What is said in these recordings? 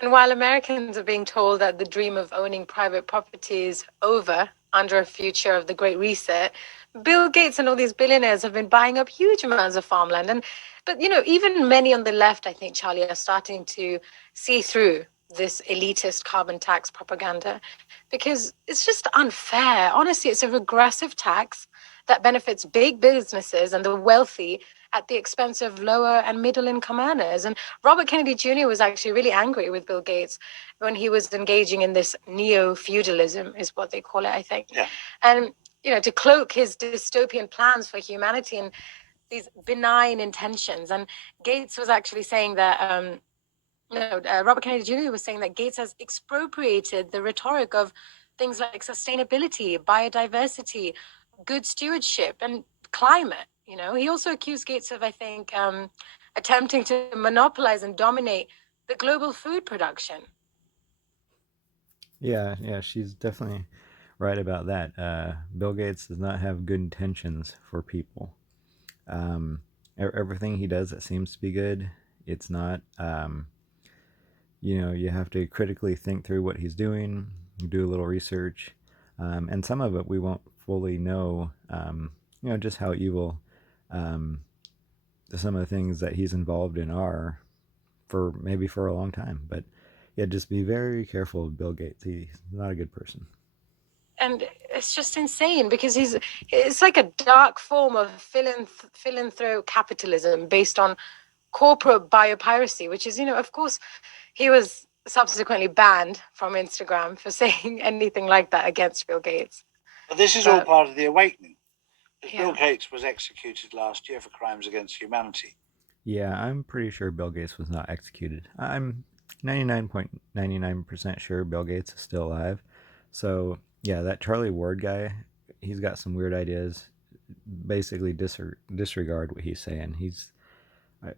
And while Americans are being told that the dream of owning private property is over under a future of the Great Reset, Bill Gates and all these billionaires have been buying up huge amounts of farmland. But even many on the left, I think, Charlie, are starting to see through this elitist carbon tax propaganda because it's just unfair. Honestly, it's a regressive tax that benefits big businesses and the wealthy at the expense of lower and middle income earners. And Robert Kennedy Jr. was actually really angry with Bill Gates when he was engaging in this neo-feudalism, is what they call it, I think. Yeah. And, to cloak his dystopian plans for humanity and these benign intentions. And Gates was actually saying that, Robert Kennedy Jr. was saying that Gates has expropriated the rhetoric of things like sustainability, biodiversity, good stewardship, and climate. He also accused Gates of, I think, attempting to monopolize and dominate the global food production. Yeah, she's definitely right about that. Bill Gates does not have good intentions for people. Everything he does that seems to be good, it's not. You have to critically think through what he's doing, do a little research, and some of it we won't fully know. Just how evil some of the things that he's involved in are for a long time. But yeah, just be very careful of Bill Gates. He's not a good person. And it's just insane because it's like a dark form of philanthropic capitalism based on corporate biopiracy, which is, of course, he was subsequently banned from Instagram for saying anything like that against Bill Gates. But this is all part of the awakening. Yeah. Bill Gates was executed last year for crimes against humanity. Yeah, I'm pretty sure Bill Gates was not executed. I'm 99.99% sure Bill Gates is still alive. So, yeah, that Charlie Ward guy, he's got some weird ideas. Basically disregard what he's saying.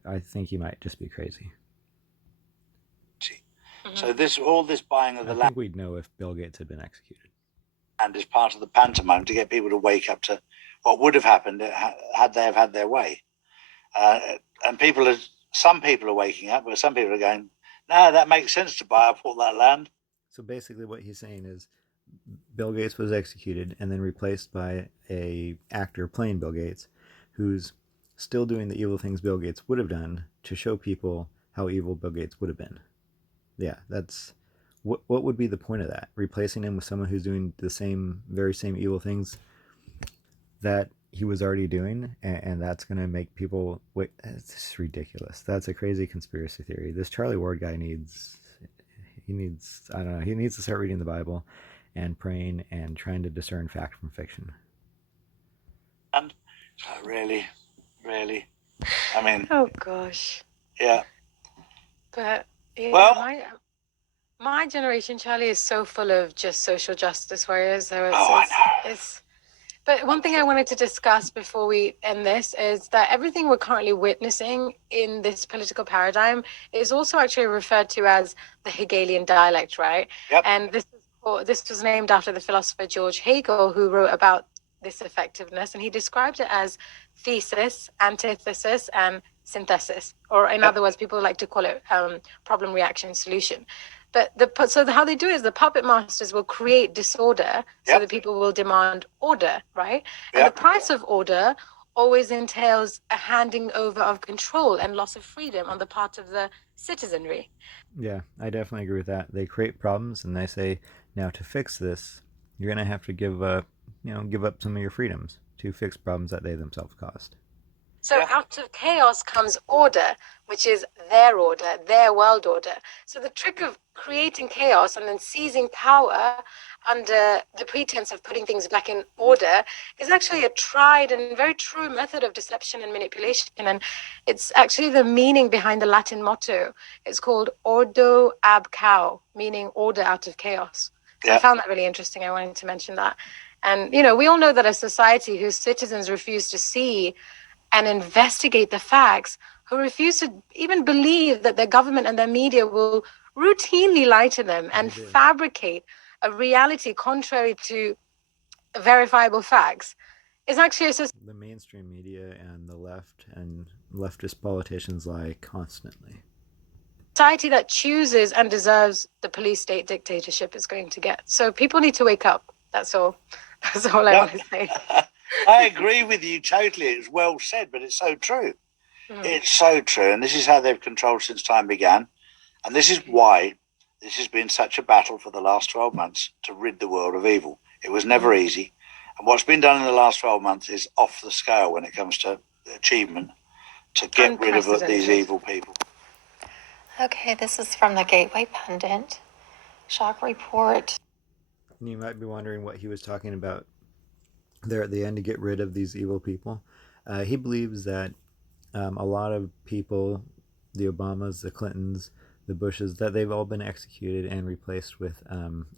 I think he might just be crazy. So all this buying of the land, I think we'd know if Bill Gates had been executed. And is part of the pantomime to get people to wake up to what would have happened had they have had their way. And some people are waking up, but some people are going, no, that makes sense to buy up all that land. So basically what he's saying is Bill Gates was executed and then replaced by a actor playing Bill Gates who's still doing the evil things Bill Gates would have done to show people how evil Bill Gates would have been. Yeah, that's what would be the point of that? Replacing him with someone who's doing the very same evil things that he was already doing, and that's going to make people wait. It's just ridiculous. That's a crazy conspiracy theory. This Charlie Ward guy needs I don't know, he needs to start reading the Bible and praying and trying to discern fact from fiction. And really, I mean, oh gosh, yeah. But yeah, well, my generation, Charlie, is so full of just social justice warriors. I know. But one thing I wanted to discuss before we end this is that everything we're currently witnessing in this political paradigm is also actually referred to as the Hegelian dialect, right? Yep. And this was named after the philosopher George Hegel, who wrote about this effectiveness, and he described it as thesis, antithesis, and synthesis, or in other words, people like to call it problem, reaction, solution. But so how they do it is the puppet masters will create disorder so that people will demand order, right? And the price of order always entails a handing over of control and loss of freedom on the part of the citizenry. Yeah, I definitely agree with that. They create problems and they say, now to fix this, you're going to have to give up some of your freedoms to fix problems that they themselves caused. So out of chaos comes order, which is their order, their world order. So the trick of creating chaos and then seizing power under the pretense of putting things back in order is actually a tried and very true method of deception and manipulation. And it's actually the meaning behind the Latin motto. It's called ordo ab chao, meaning order out of chaos. So I found that really interesting. I wanted to mention that. And, we all know that a society whose citizens refuse to see and investigate the facts, who refuse to even believe that their government and their media will routinely lie to them and fabricate a reality contrary to verifiable facts, is actually the mainstream media and the left and leftist politicians lie constantly. society that chooses and deserves the police state dictatorship is going to get. So people need to wake up. That's all. That's all I want to say. I agree with you totally. It's well said, but it's so true. It's so true. And this is how they've controlled since time began. And this is why this has been such a battle for the last 12 months to rid the world of evil. It was never easy. And what's been done in the last 12 months is off the scale when it comes to achievement to get rid of these evil people. Okay, this is from the Gateway Pundit. Shock report. And you might be wondering what he was talking about there at the end to get rid of these evil people. He believes that a lot of people, the Obamas, the Clintons, the Bushes, that they've all been executed and replaced with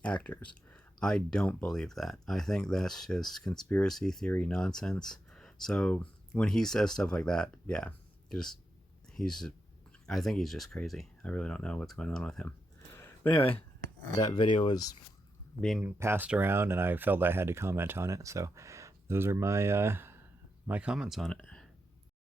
actors. I don't believe that. I think that's just conspiracy theory nonsense. So when he says stuff like that, yeah, I think he's just crazy. I really don't know what's going on with him. But anyway, that video was being passed around, and I felt I had to comment on it. So those are my comments on it.